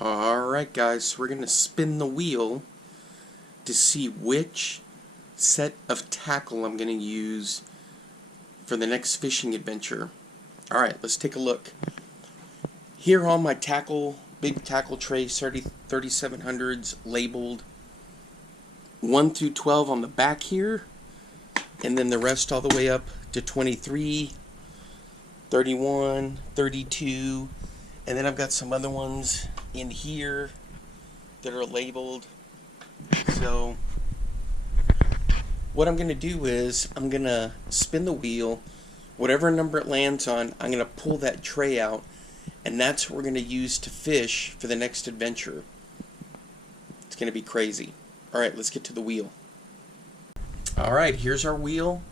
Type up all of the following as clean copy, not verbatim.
Alright guys, so we're going to spin the wheel to see which set of tackle I'm going to use for the next fishing adventure. Alright, let's take a look. Here on my tackle, big tackle tray, 3700s labeled 1 through 12 on the back here, and then the rest all the way up to 23, 31, 32, and then I've got some other ones in here that are labeled. So what I'm going to do is I'm going to spin the wheel. Whatever number it lands on, I'm going to pull that tray out, and that's what we're going to use to fish for the next adventure. It's going to be crazy. Alright, let's get to the wheel. Alright, here's our wheel.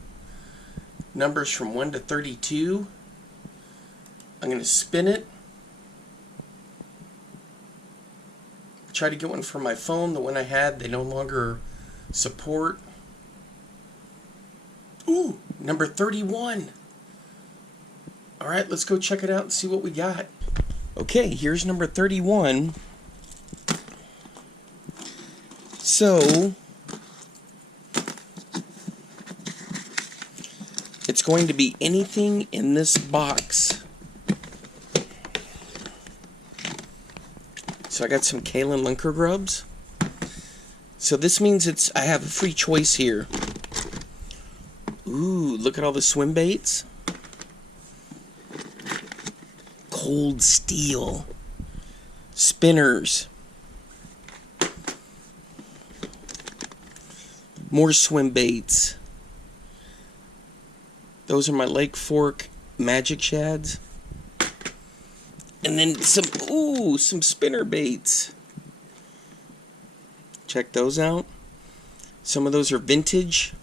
Numbers from 1 to 32. I'm going to spin it. Try to get one from my phone. The one I had, they no longer support. Ooh, number 31. Alright, let's go check it out and see what we got. Okay, here's number 31. So it's going to be anything in this box. So I got some Kalin Lunker grubs. So this means I have a free choice here. Ooh, look at all the swim baits. Cold steel. Spinners. More swim baits. Those are my Lake Fork magic shads. And then some spinner baits. Check those out. Some of those are vintage.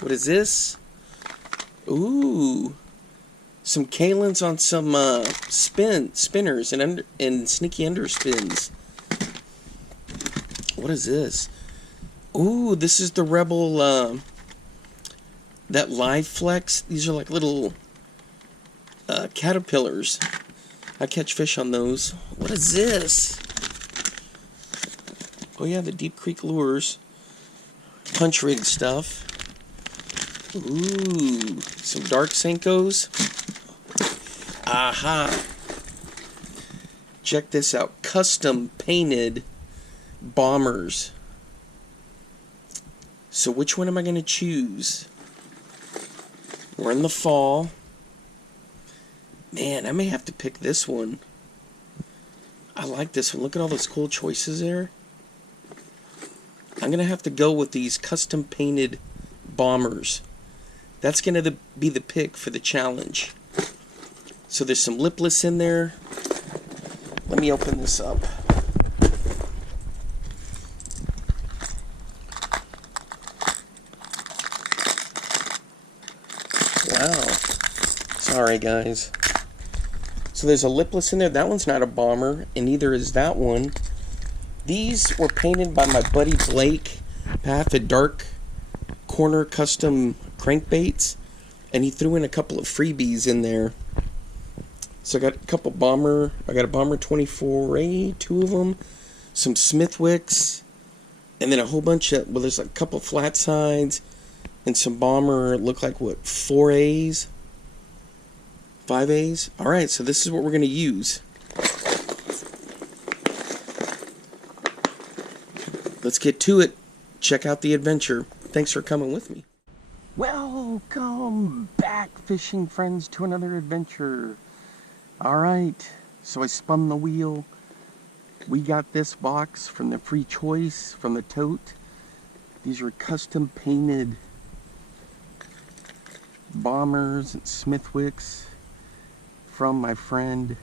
What is this? Ooh, some Kalins on some spinners and sneaky underspins. What is this? Ooh, this is the Rebel that Live Flex. These are like little caterpillars. I catch fish on those. What is this? Oh yeah, the Deep Creek Lures. Punch rig stuff. Ooh, some Dark Senkos. Aha! Check this out. Custom painted bombers. So which one am I going to choose? We're in the fall. Man, I may have to pick this one. I like this one. Look at all those cool choices there. I'm going to have to go with these custom painted bombers. That's going to be the pick for the challenge. So there's some lipless in there. Let me open this up. Wow. Sorry, guys. So there's a lipless in there. That one's not a bomber, and neither is that one. These were painted by my buddy Blake, Path of Dark Corner Custom Crankbaits, and he threw in a couple of freebies in there. So I got a couple bomber. I got a bomber 24A, 2 of them, some Smithwicks, and then a whole bunch of, well, there's like a couple flat sides, and some bomber, look like what, 4As? 5As? Alright, so this is what we're going to use. Let's get to it. Check out the adventure. Thanks for coming with me. Welcome back, fishing friends, to another adventure. Alright, so I spun the wheel. We got this box from the free choice, from the tote. These are custom painted bombers and Smithwicks from my friend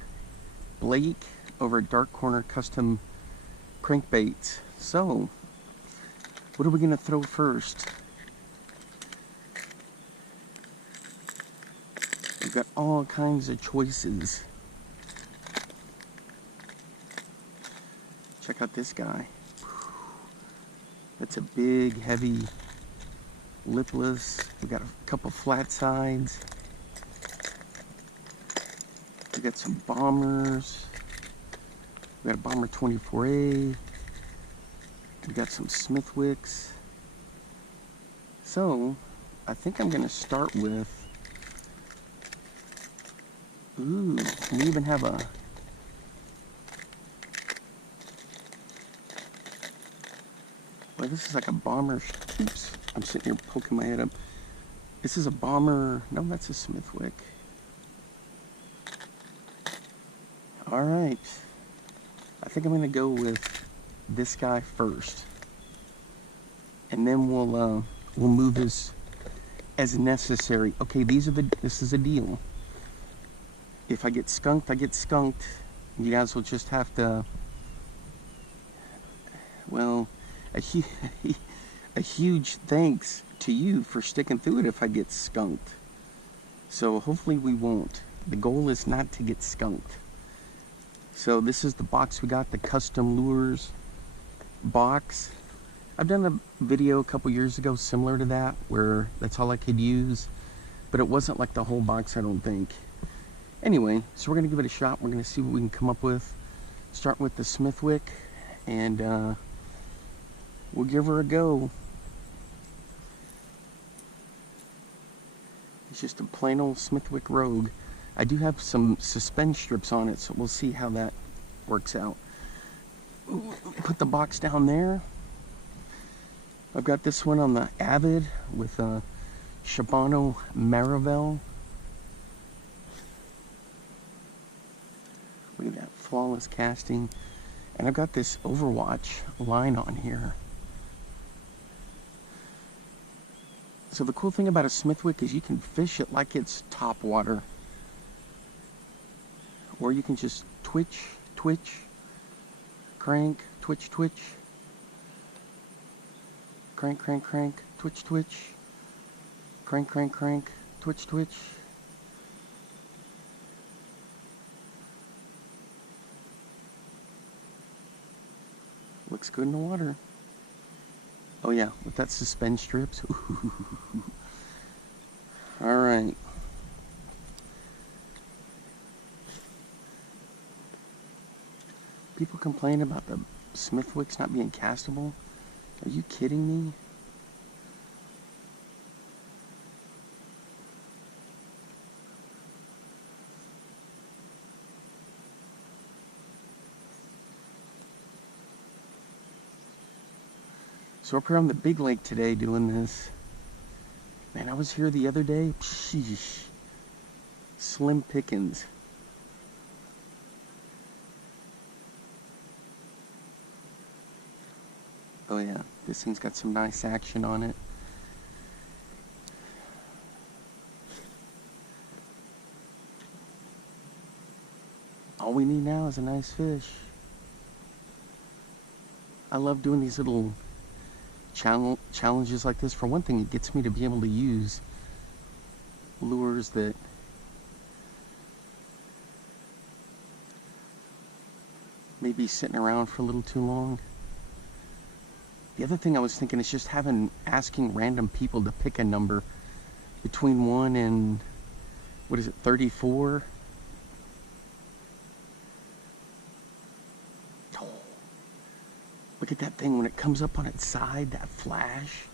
Blake over at Dark Corner Custom Crankbaits. So, what are we going to throw first? We've got all kinds of choices. Check out this guy. That's a big, heavy lipless. We got a couple flat sides. We got some bombers. We got a Bomber 24A. We got some Smithwicks. So, I think I'm going to start with... Ooh, we even have a... Well, this is like a Bomber... Oops, I'm sitting here poking my head up. This is a Bomber... No, that's a Smithwick. Alright. I think I'm going to go with this guy first. And then we'll move as necessary. Okay, this is a deal. If I get skunked, I get skunked. You guys will just have to, well, a huge thanks to you for sticking through it if I get skunked. So hopefully we won't. The goal is not to get skunked. So this is the box we got, the custom lures box. I've done a video a couple years ago similar to that, where that's all I could use, but it wasn't like the whole box, I don't think. Anyway, so we're going to give it a shot. We're going to see what we can come up with. Start with the Smithwick, and we'll give her a go. It's just a plain old Smithwick Rogue. I do have some suspend strips on it, so we'll see how that works out. Put the box down there. I've got this one on the Avid with a Shimano Marivel. Look at that flawless casting. And I've got this Overwatch line on here. So the cool thing about a Smithwick is you can fish it like it's top water. Or you can just twitch, twitch, crank, twitch, twitch. Crank, crank, crank, twitch, twitch. Crank, crank, crank, twitch, twitch. Looks good in the water. Oh yeah, with that suspend strips. Alright. People complain about the Smithwicks not being castable. Are you kidding me? So up here on the big lake today doing this. Man, I was here the other day. Sheesh. Slim pickings. Oh yeah, this thing's got some nice action on it. All we need now is a nice fish. I love doing these little challenges like this. For one thing, it gets me to be able to use lures that may be sitting around for a little too long. The other thing I was thinking is just asking random people to pick a number between 1 and, what is it, 34? Oh, look at that thing when it comes up on its side, that flash.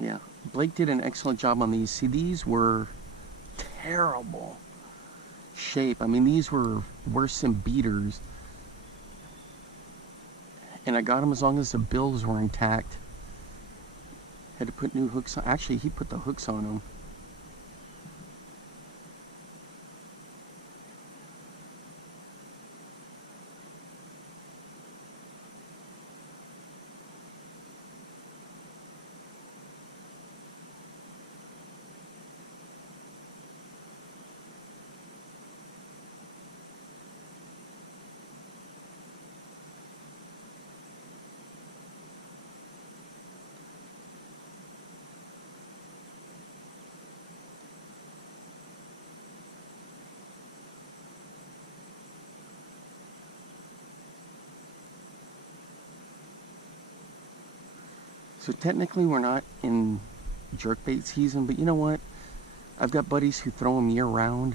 Yeah, Blake did an excellent job on these. See, these were terrible shape. I mean, these were worse than beaters. And I got them as long as the bills were intact. Had to put new hooks on. Actually, he put the hooks on them. So technically we're not in jerkbait season, but you know what? I've got buddies who throw them year round.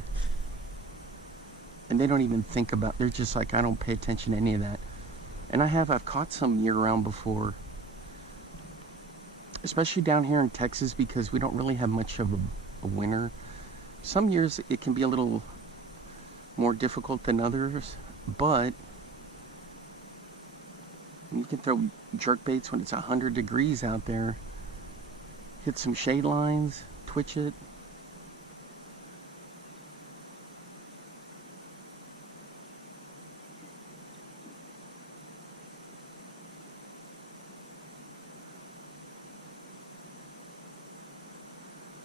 And they don't even think about, they're just like, I don't pay attention to any of that. And I've caught some year-round before. Especially down here in Texas, because we don't really have much of a winter. Some years it can be a little more difficult than others, but you can throw jerk baits when it's 100 degrees out there. Hit some shade lines, twitch it.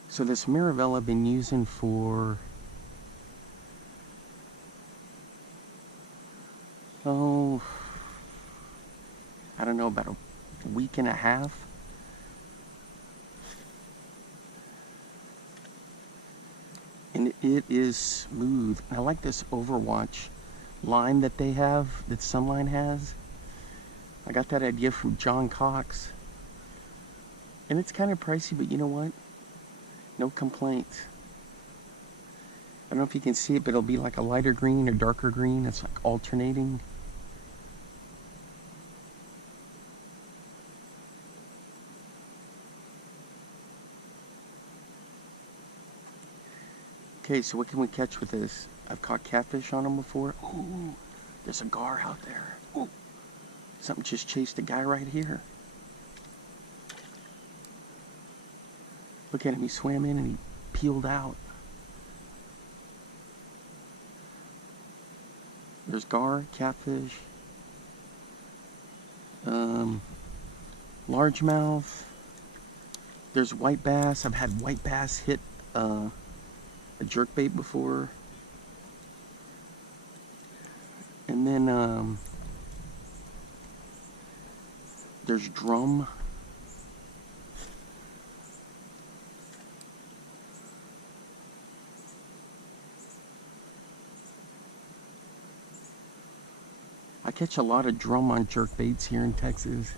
So this Mirabelle I've been using for, I don't know, about a week and a half. And it is smooth. I like this Overwatch line that they have, that Sunline has. I got that idea from John Cox. And it's kind of pricey, but you know what? No complaints. I don't know if you can see it, but it'll be like a lighter green or darker green. It's like alternating. Okay, so what can we catch with this? I've caught catfish on them before. Ooh, there's a gar out there. Ooh, something just chased a guy right here. Look at him, he swam in and he peeled out. There's gar, catfish, largemouth. There's white bass. I've had white bass hit a jerkbait before. And then there's drum. I catch a lot of drum on jerkbaits here in Texas.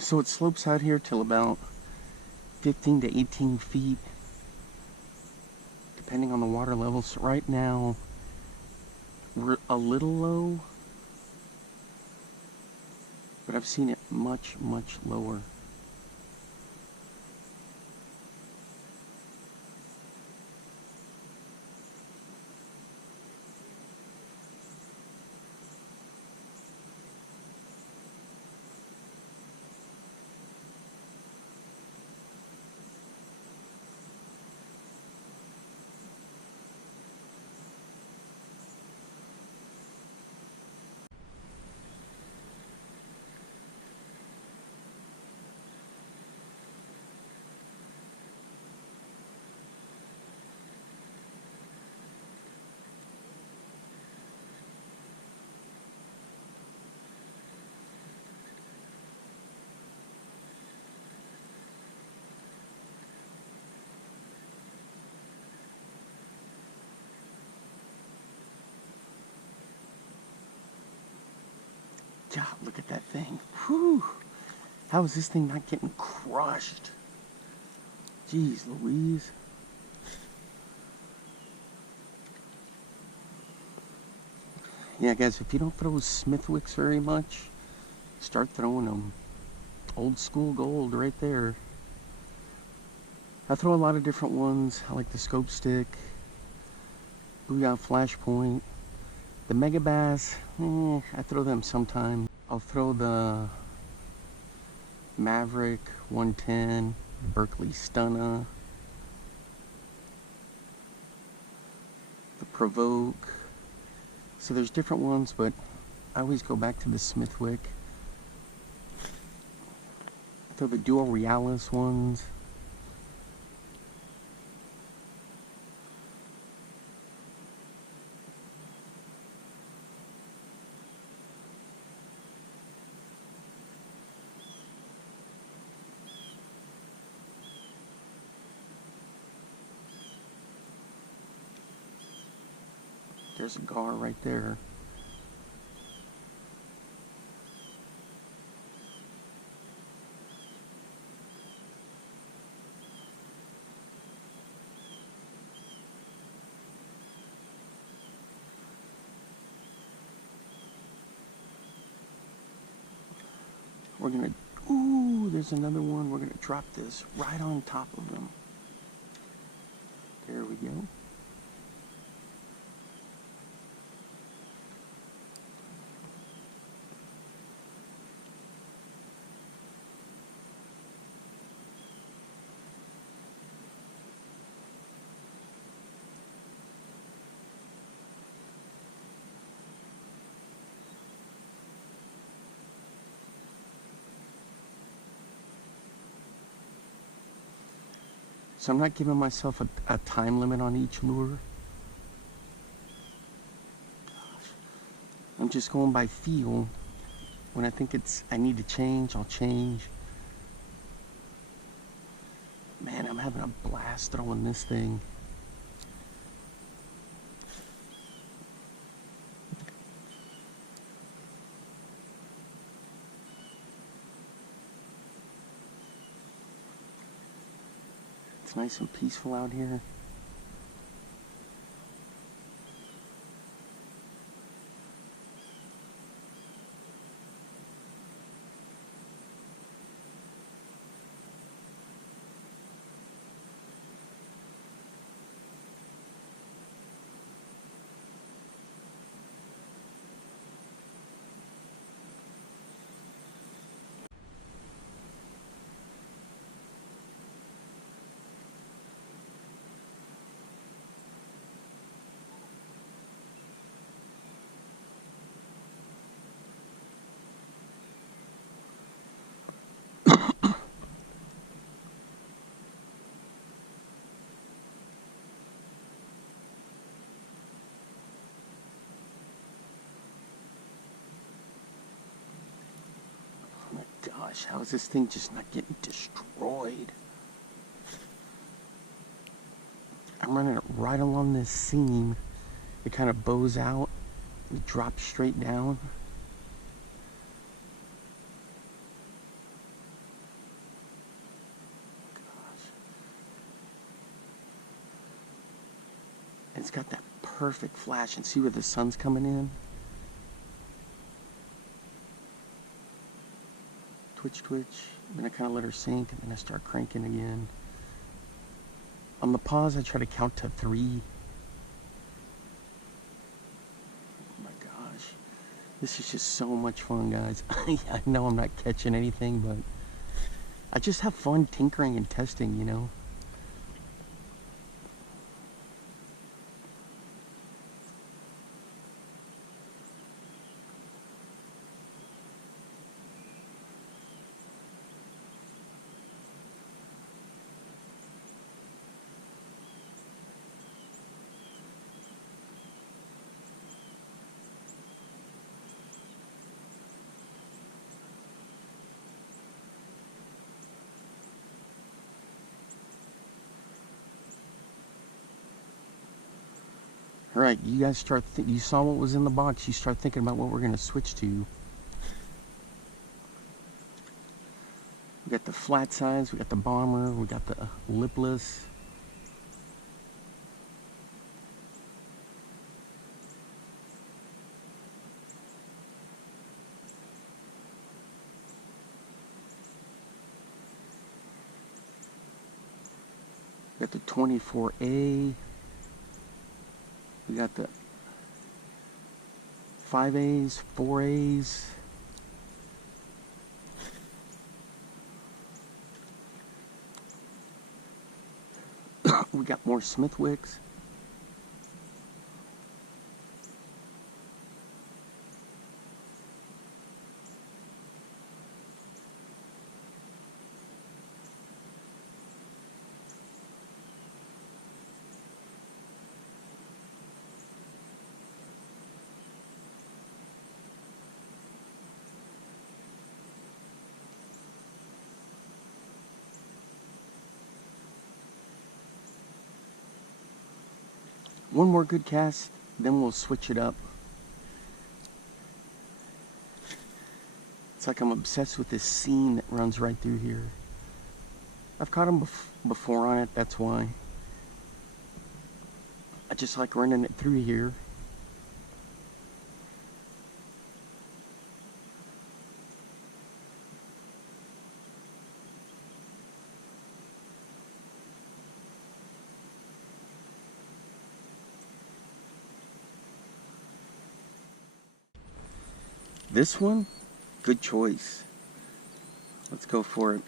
So it slopes out here till about 15 to 18 feet, depending on the water level. So right now, we're a little low, but I've seen it much, much lower. God, look at that thing. Whew. How is this thing not getting crushed? Jeez Louise. Yeah, guys, if you don't throw Smithwicks very much, start throwing them. Old school gold right there. I throw a lot of different ones. I like the Scope Stick, Booyah Flashpoint. The Megabass, I throw them sometime. I'll throw the Maverick 110, Berkeley Stunna, the Provoke. So there's different ones, but I always go back to the Smithwick. Throw the Dual Realis ones. There's a gar right there. We're gonna, ooh, there's another one. We're gonna drop this right on top of them. There we go. So I'm not giving myself a time limit on each lure. I'm just going by feel. When I think I need to change, I'll change. Man, I'm having a blast throwing this thing. It's nice and peaceful out here. Gosh, how is this thing just not getting destroyed? I'm running it right along this seam. It kind of bows out. It drops straight down. Gosh. And it's got that perfect flash. And see where the sun's coming in? Twitch, twitch. Then I kind of let her sink, and then I start cranking again. On the pause, I try to count to 3. Oh my gosh. This is just so much fun, guys. I know I'm not catching anything, but I just have fun tinkering and testing, you know? All right, you guys you saw what was in the box. You start thinking about what we're going to switch to. We got the flat size, we got the bomber, we got the lipless. We got the 24A. We got the 5As, 4As. We got more Smithwicks. One more good cast, then we'll switch it up. It's like I'm obsessed with this seam that runs right through here. I've caught them before on it, that's why. I just like running it through here. This one, good choice. Let's go for it.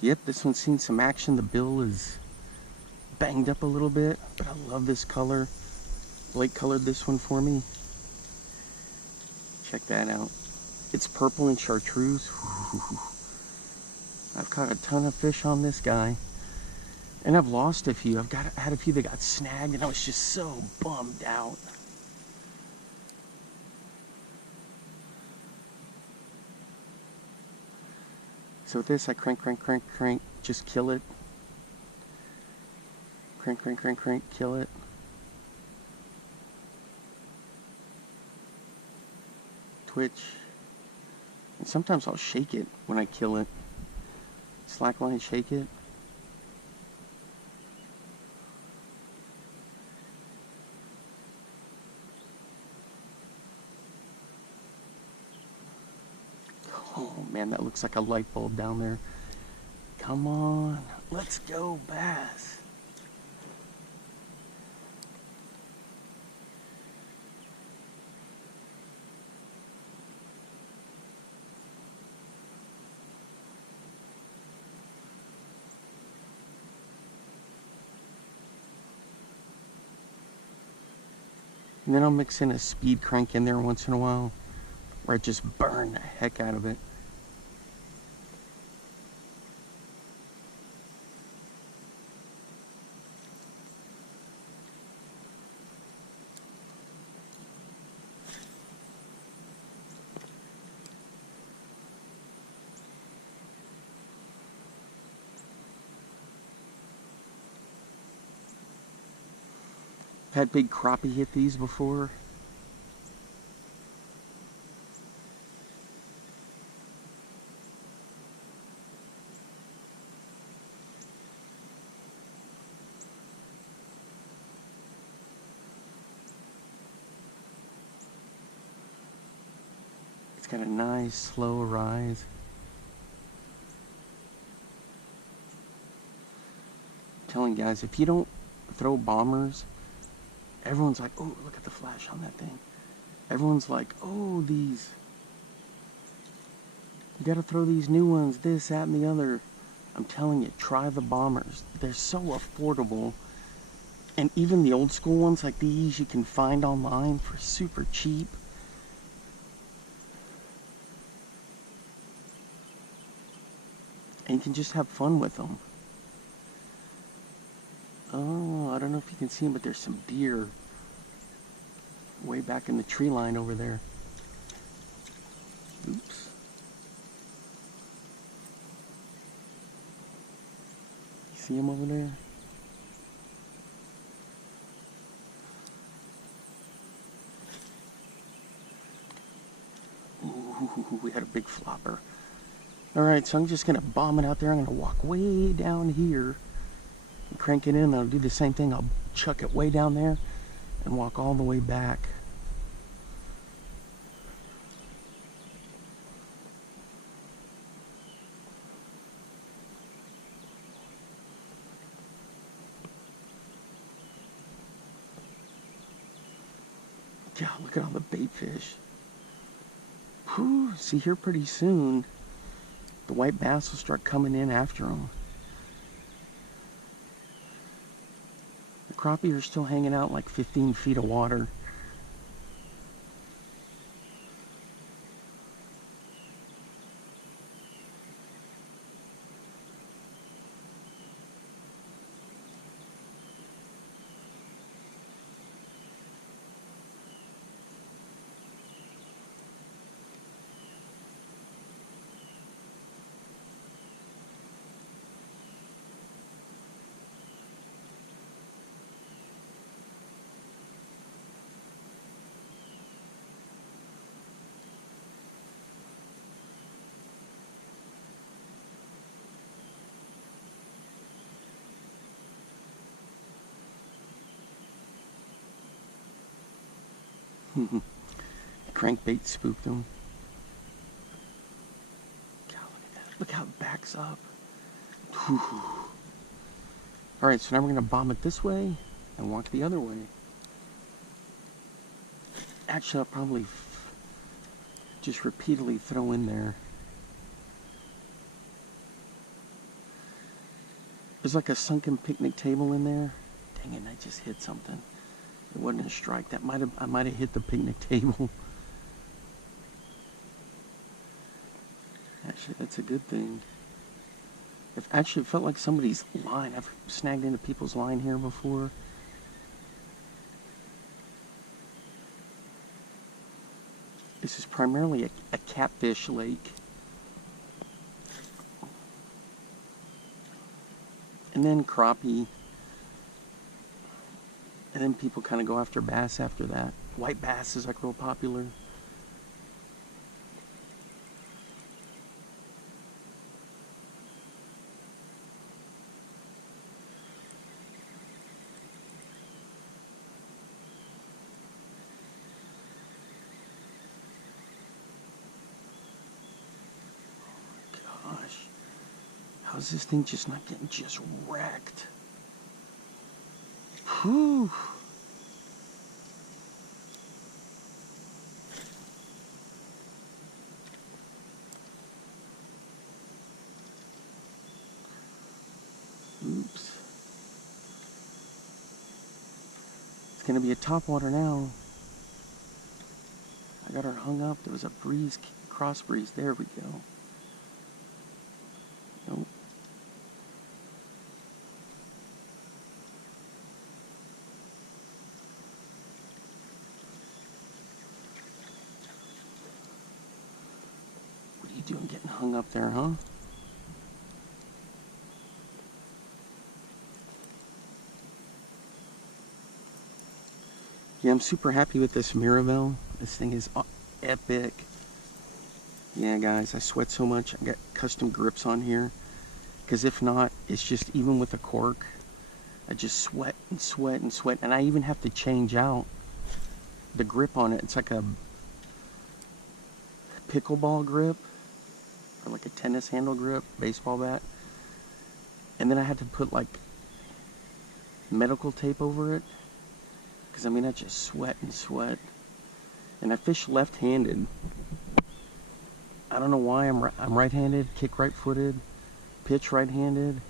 Yep, this one's seen some action. The bill is banged up a little bit, but I love this color. Blake colored this one for me. Check that out. It's purple and chartreuse. I've caught a ton of fish on this guy. And I've lost a few. Had a few that got snagged, and I was just so bummed out. So with this, I crank, just kill it. Crank, kill it. Twitch. And sometimes I'll shake it when I kill it. Slackline, shake it. Oh man, that looks like a light bulb down there. Come on, let's go, bass. And then I'll mix in a speed crank in there once in a while, where I just burn the heck out of it. Had big crappie hit these before. It's got a nice slow rise. I'm telling you guys, if you don't throw bombers, everyone's like, oh, look at the flash on that thing. Everyone's like, oh, these. You gotta throw these new ones, this, that, and the other. I'm telling you, try the bombers. They're so affordable. And even the old school ones like these you can find online for super cheap. And you can just have fun with them. Oh, I don't know if you can see them, but there's some deer way back in the tree line over there. Oops. You see them over there? Ooh, we had a big flopper. Alright, so I'm just going to bomb it out there. I'm going to walk way down here and crank it in. I'll do the same thing. I'll chuck it way down there and walk all the way back. Yeah, look at all the bait fish. Whew, see here pretty soon, the white bass will start coming in after them. The crappie are still hanging out like 15 feet of water. Crankbait spooked him. God, look at that. Look how it backs up. Whew. Alright, so now we're going to bomb it this way and walk the other way. Actually, I'll probably just repeatedly throw in there. There's like a sunken picnic table in there. Dang it, I just hit something. It wasn't a strike. I might have hit the picnic table. Actually, that's a good thing. Actually, it felt like somebody's line. I've snagged into people's line here before. This is primarily a catfish lake. And then crappie. And then people kind of go after bass after that. White bass is like real popular. Gosh, how's this thing just not getting just wrecked? Whew. Oops. It's gonna be a topwater now. I got her hung up. There was a breeze, cross breeze. There we go. Nope. What are you doing getting hung up there, huh? Yeah, I'm super happy with this Mirabelle. This thing is epic. Yeah, guys, I sweat so much. I got custom grips on here. Because if not, it's just, even with a cork, I just sweat and sweat and sweat. And I even have to change out the grip on it. It's like a pickleball grip. Or like a tennis handle grip, baseball bat. And then I had to put like medical tape over it. Because I mean, I just sweat and sweat. And I fish left-handed. I don't know why. I'm right-handed, kick right-footed, pitch right-handed.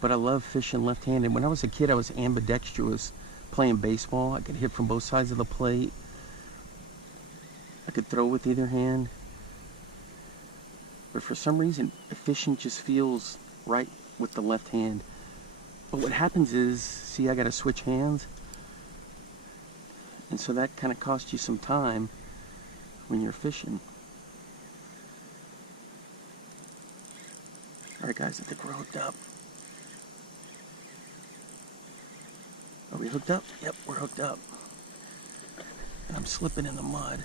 But I love fishing left-handed. When I was a kid, I was ambidextrous playing baseball. I could hit from both sides of the plate. I could throw with either hand. But for some reason, fishing just feels right with the left hand. But what happens is, see, I got to switch hands. And so that kind of costs you some time when you're fishing. Alright guys, I think we're hooked up. Are we hooked up? Yep, we're hooked up. And I'm slipping in the mud.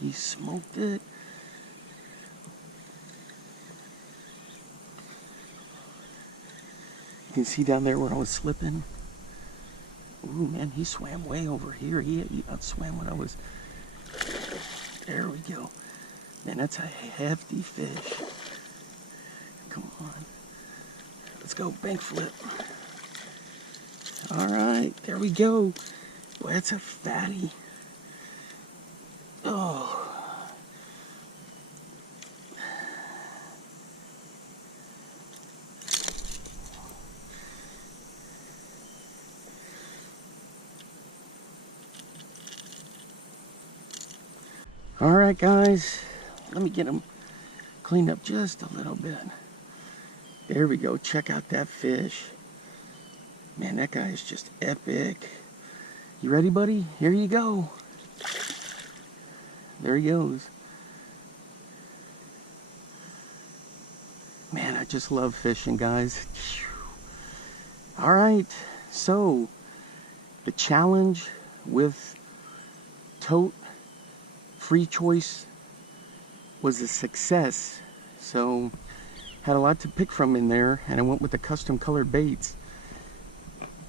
He smoked it. You can see down there where I was slipping. Ooh, man, he swam way over here. He outswam when I was... There we go. Man, that's a hefty fish. Come on. Let's go, bank flip. All right, there we go. Boy, that's a fatty. Oh. All right, guys, let me get them cleaned up just a little bit. There we go. Check out that fish. Man, that guy is just epic. You ready, buddy? Here you go. There he goes. Man, I just love fishing, guys. All right, so the challenge with Tote Free Choice was a success. So had a lot to pick from in there, and I went with the custom colored baits.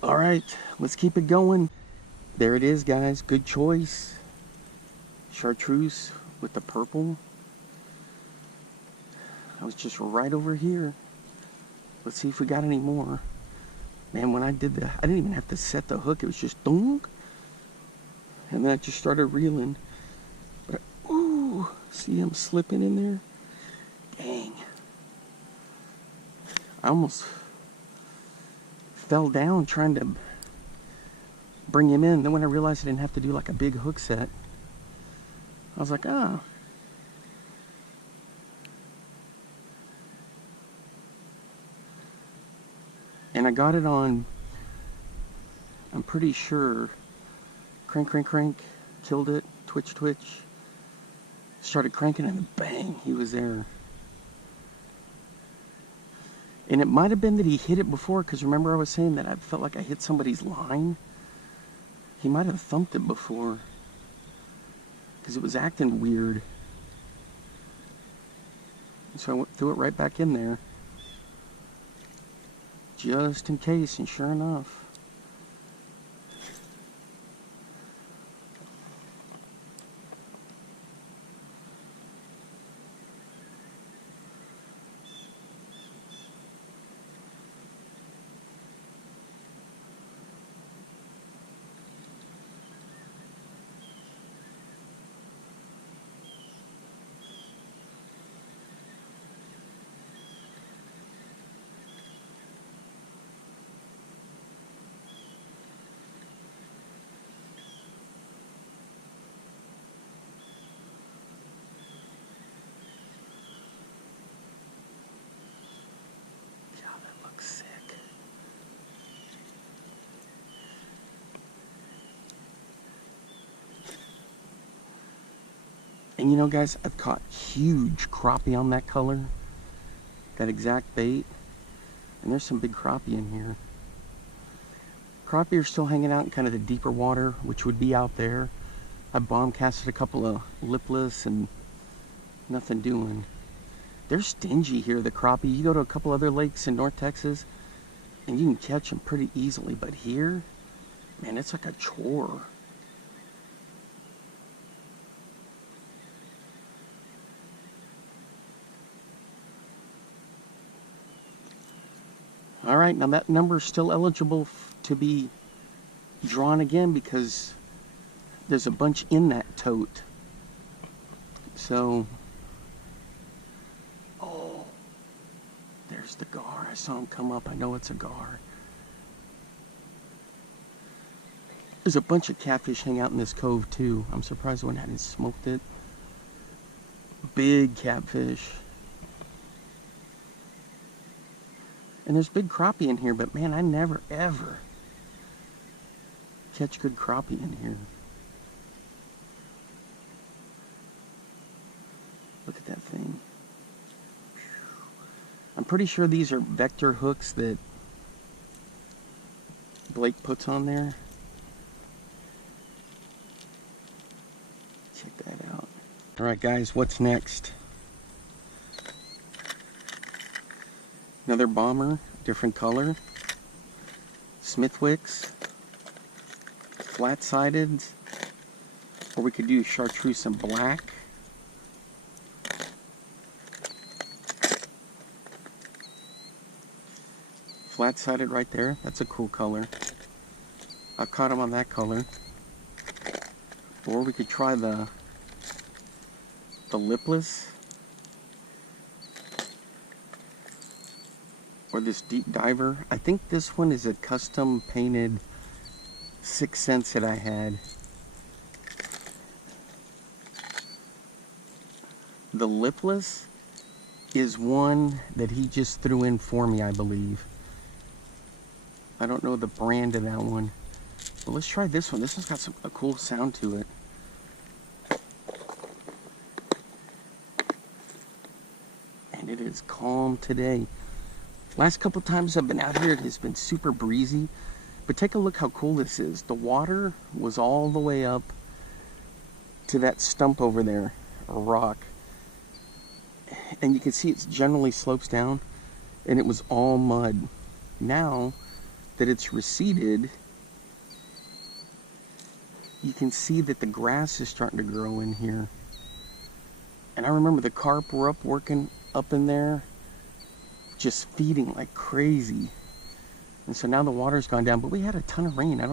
All right, let's keep it going. There it is, guys. Good choice. Chartreuse with the purple. I was just right over here. Let's see if we got any more. Man, when I did that, I didn't even have to set the hook. It was just dunk. And then I just started reeling. But, ooh, see him slipping in there? Dang. I almost fell down trying to bring him in. Then when I realized I didn't have to do like a big hook set, I was like, ah. And I got it on, I'm pretty sure, crank, crank, crank, killed it, twitch, twitch, started cranking and bang, he was there. And it might have been that he hit it before, because remember I was saying that I felt like I hit somebody's line? He might have thumped it before, because it was acting weird. And so I threw it right back in there, just in case, and sure enough. Sick. And you know, guys, I've caught huge crappie on that color, that exact bait, and there's some big crappie in here. Crappie are still hanging out in kind of the deeper water, which would be out there. I bomb casted a couple of lipless and nothing doing. They're stingy here, the crappie. You go to a couple other lakes in North Texas and you can catch them pretty easily, but here, man, it's like a chore. All right, now that number is still eligible to be drawn again because there's a bunch in that tote. So, oh, there's the gar. I saw him come up. I know it's a gar. There's a bunch of catfish hang out in this cove too. I'm surprised one hadn't smoked it. Big catfish. And there's big crappie in here, but man, I never ever catch good crappie in here. Look at that thing. I'm pretty sure these are vector hooks that Blake puts on there. Check that out. All right, guys, what's next? Another bomber, different color. Smithwicks. Flat-sided. Or we could do chartreuse and black. Flat-sided right there. That's a cool color. I've caught them on that color. Or we could try the lipless. Or this deep diver. I think this one is a custom painted 6 cents that I had. The lipless is one that he just threw in for me, I believe. I don't know the brand of that one. But let's try this one. This one's got a cool sound to it. And it is calm today. Last couple times I've been out here, it has been super breezy. But take a look how cool this is. The water was all the way up to that stump over there, a rock. And you can see it generally slopes down, and it was all mud. Now, that it's receded, you can see that the grass is starting to grow in here. And I remember the carp were up working up in there, just feeding like crazy. And so now the water's gone down, but we had a ton of rain. I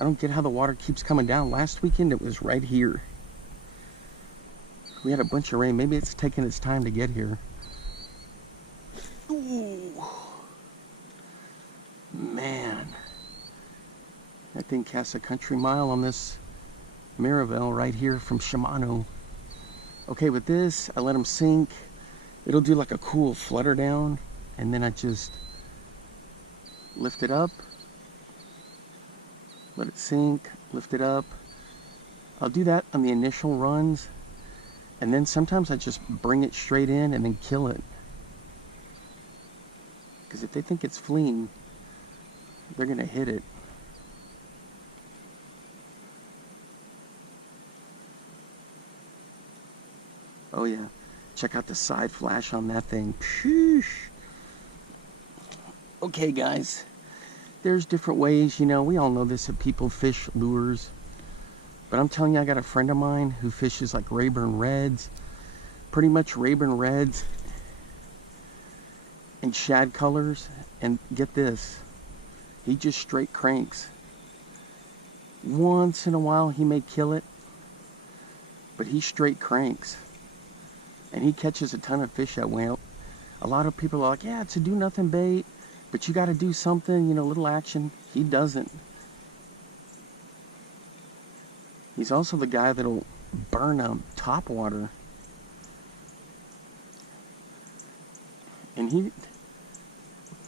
don't get how the water keeps coming down. Last weekend it was right here. We had a bunch of rain. Maybe it's taking its time to get here. Ooh. Man. That thing casts a country mile on this Miraval right here from Shimano. Okay, with this, I let them sink. It'll do like a cool flutter down, and then I just lift it up, let it sink, lift it up. I'll do that on the initial runs, and then sometimes I just bring it straight in and then kill it. Because if they think it's fleeing, they're gonna hit it. Oh yeah, check out the side flash on that thing. Sheesh. Okay guys, there's different ways, you know, we all know this, that people fish lures. But I'm telling you, I got a friend of mine who fishes like Rayburn Reds. Pretty much Rayburn Reds and shad colors. And get this, he just straight cranks. Once in a while he may kill it, but he straight cranks. And he catches a ton of fish that way. A lot of people are like, yeah, it's a do-nothing bait, but you got to do something, you know, little action. He doesn't. He's also the guy that'll burn top water. And he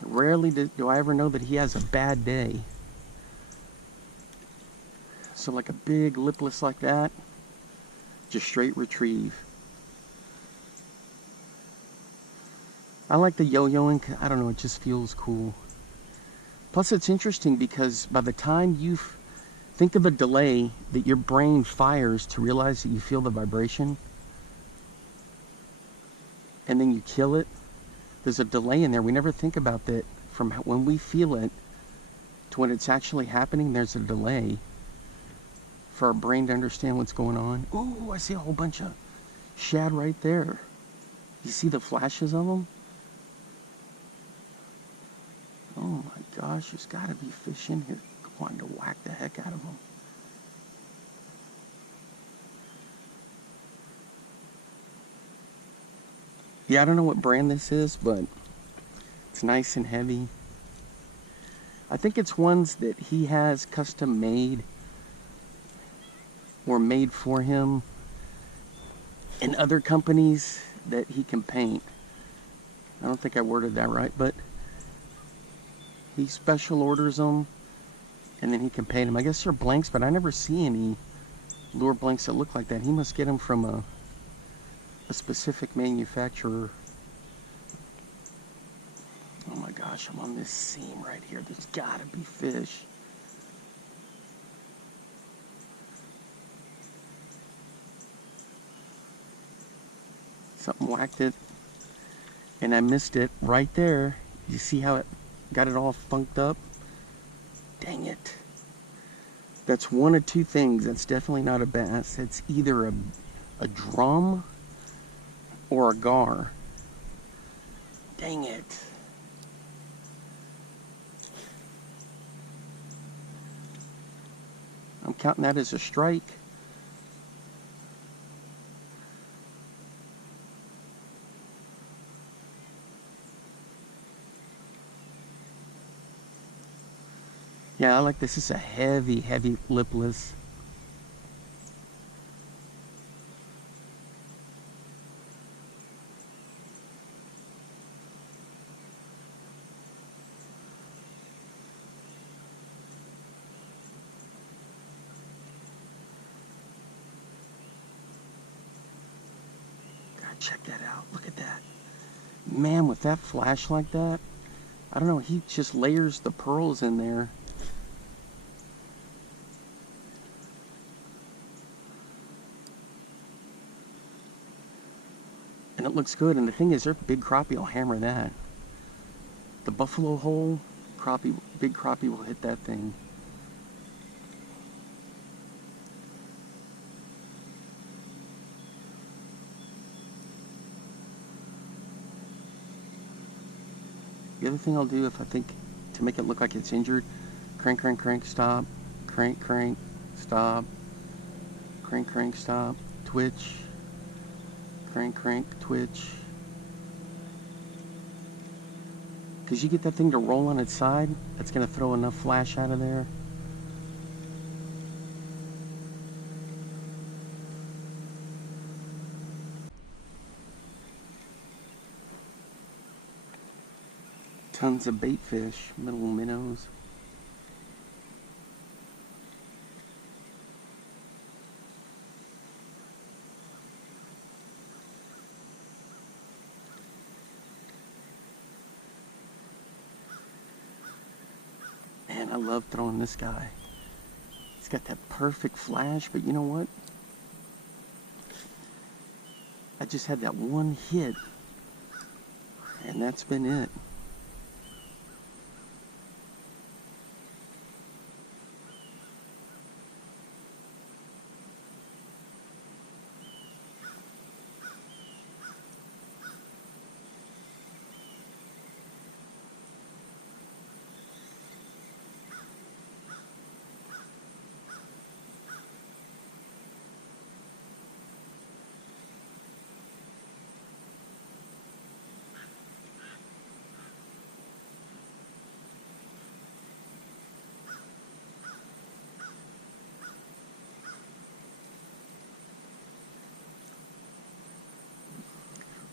rarely do I ever know that he has a bad day. So like a big lipless like that, just straight retrieve. I like the yo-yoing, I don't know, it just feels cool. Plus it's interesting because by the time you think of a delay that your brain fires to realize that you feel the vibration, and then you kill it, there's a delay in there. We never think about that. From when we feel it to when it's actually happening, there's a delay for our brain to understand what's going on. Ooh, I see a whole bunch of shad right there. You see the flashes of them? Oh my gosh, there's got to be fish in here wanting to whack the heck out of them. Yeah, I don't know what brand this is, but it's nice and heavy. I think it's ones that he has custom made or made for him in other companies that he can paint. I don't think I worded that right, but he special orders them and then he can paint them. I guess they're blanks, but I never see any lure blanks that look like that. He must get them from a specific manufacturer. Oh my gosh, I'm on this seam right here. There's gotta be fish. Something whacked it and I missed it right there. You see how it got it all funked up? Dang it. That's one of two things. That's definitely not a bass. It's either a drum or a gar. Dang it. I'm counting that as a strike. Yeah, I like this. It's a heavy, heavy lipless. Check that out. Look at that. Man, with that flash like that, I don't know, he just layers the pearls in there. And it looks good. And the thing is, their big crappie will hammer that. The buffalo hole, crappie, big crappie will hit that thing. The other thing I'll do, if I think to make it look like it's injured, crank, crank, crank, stop, crank, crank, stop, crank, crank, stop, twitch, crank, crank, twitch. Because you get that thing to roll on its side, that's going to throw enough flash out of there. Tons of bait fish, little minnows. Man, I love throwing this guy. He's got that perfect flash, but you know what? I just had that one hit, and that's been it.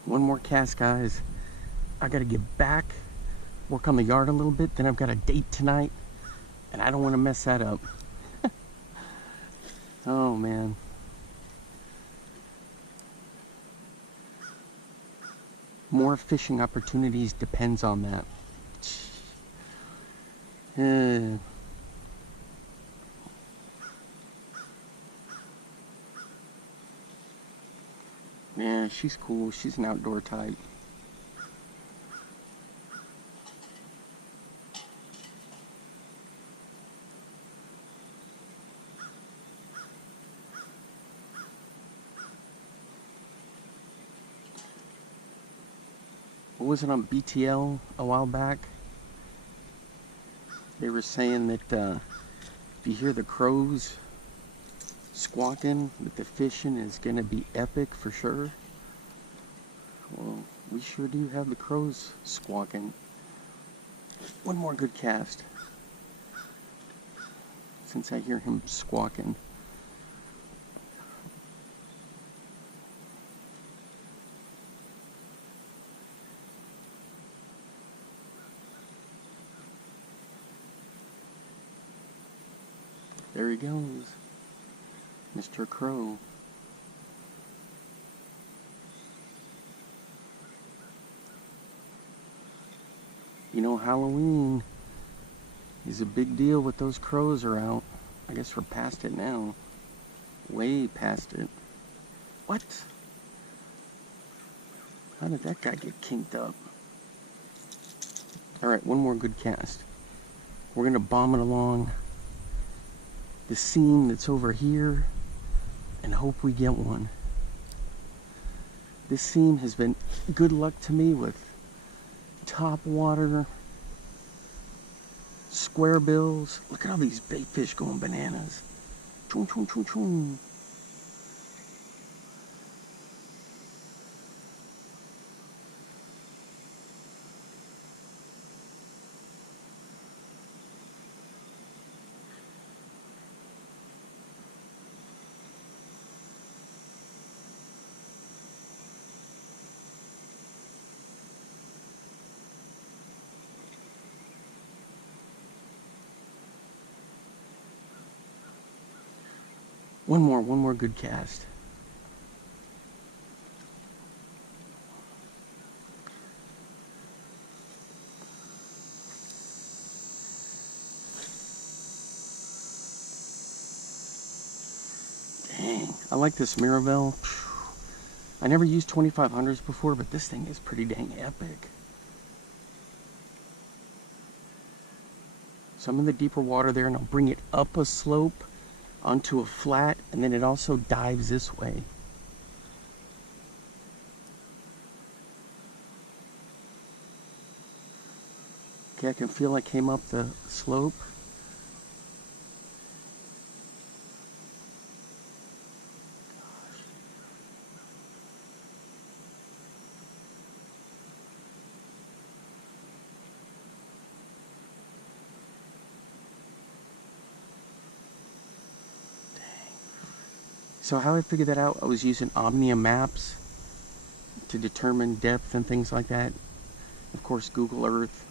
One more cast, guys. I gotta get back, work on the yard a little bit, then I've got a date tonight, and I don't want to mess that up. Oh, man. More fishing opportunities depends on that. Yeah, she's cool. She's an outdoor type. What was it on BTL a while back? They were saying that if you hear the crows squawking, that the fishing is gonna be epic for sure. Well, we sure do have the crows squawking. One more good cast, since I hear him squawking. There he goes, Mr. Crow. You know, Halloween is a big deal with those crows are out. I guess we're past it now. Way past it. What? How did that guy get kinked up? Alright, one more good cast. We're gonna bomb it along the seam that's over here and hope we get one. This seam has been good luck to me with top water, square bills. Look at all these bait fish going bananas. Choom, choom, choom, choom. One more good cast. Dang, I like this Mirabelle. I never used 2500s before, but this thing is pretty dang epic. So I'm in the deeper water there, and I'll bring it up a slope onto a flat, and then it also dives this way. Okay, I can feel I came up the slope. So how I figured that out, I was using Omnia Maps to determine depth and things like that. Of course, Google Earth.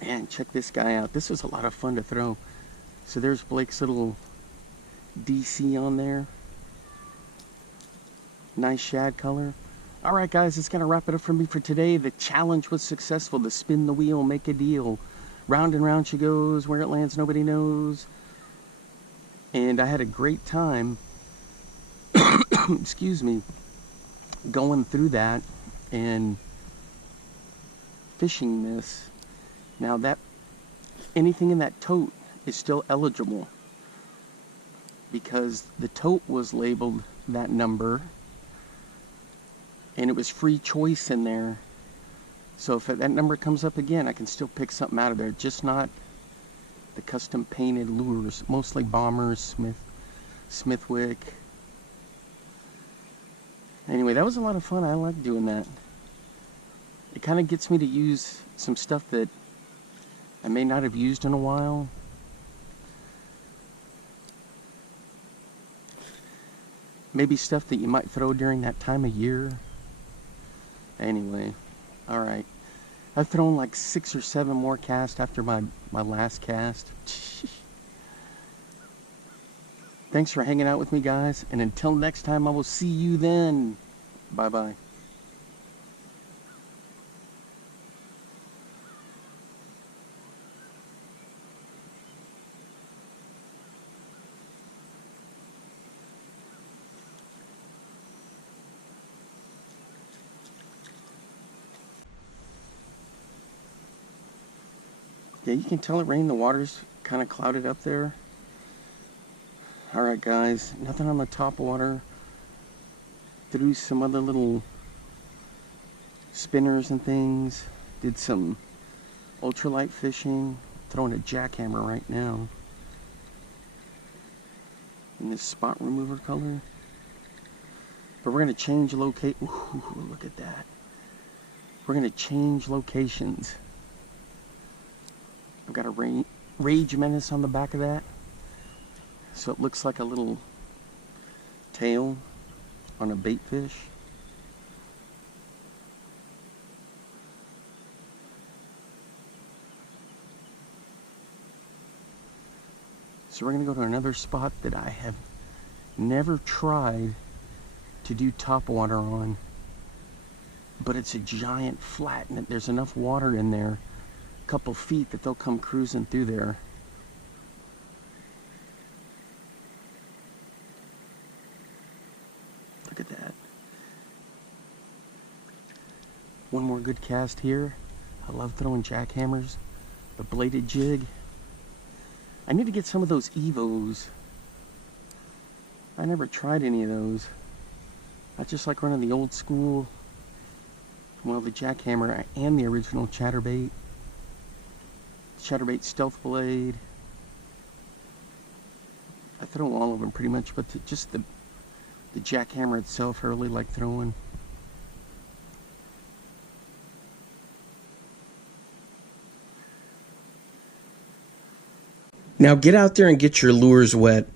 Man, check this guy out. This was a lot of fun to throw. So there's Blake's little DC on there. Nice shad color. Alright guys, that's going to wrap it up for me for today. The challenge was successful. To spin the wheel, make a deal. Round and round she goes. Where it lands, nobody knows. And I had a great time, excuse me, going through that and fishing this. Now that anything in that tote is still eligible because the tote was labeled that number and it was free choice in there. So if that number comes up again, I can still pick something out of there, just not the custom painted lures, mostly Bombers, Smithwick. Anyway, that was a lot of fun. I like doing that. It kind of gets me to use some stuff that I may not have used in a while. Maybe stuff that you might throw during that time of year. Anyway, alright. I've thrown like 6 or 7 more casts after my last cast. Thanks for hanging out with me, guys. And until next time, I will see you then. Bye-bye. Yeah, you can tell it rained. The water's kind of clouded up there. Alright guys, nothing on the top water. Threw some other little spinners and things. Did some ultralight fishing. Throwing a jackhammer right now. In this spot remover color. But we're going to change location. Look at that. We're going to change locations. I've got a Rage Menace on the back of that. So it looks like a little tail on a bait fish. So we're going to go to another spot that I have never tried to do topwater on. But it's a giant flat and there's enough water in there, a couple feet, that they'll come cruising through there. Look at that. One more good cast here. I love throwing jackhammers. The bladed jig. I need to get some of those Evos. I never tried any of those. I just like running the old school, well, the jackhammer and the original chatterbait. Chatterbait stealth blade. I throw all of them pretty much, but just the jackhammer itself I really like throwing. Now get out there and get your lures wet.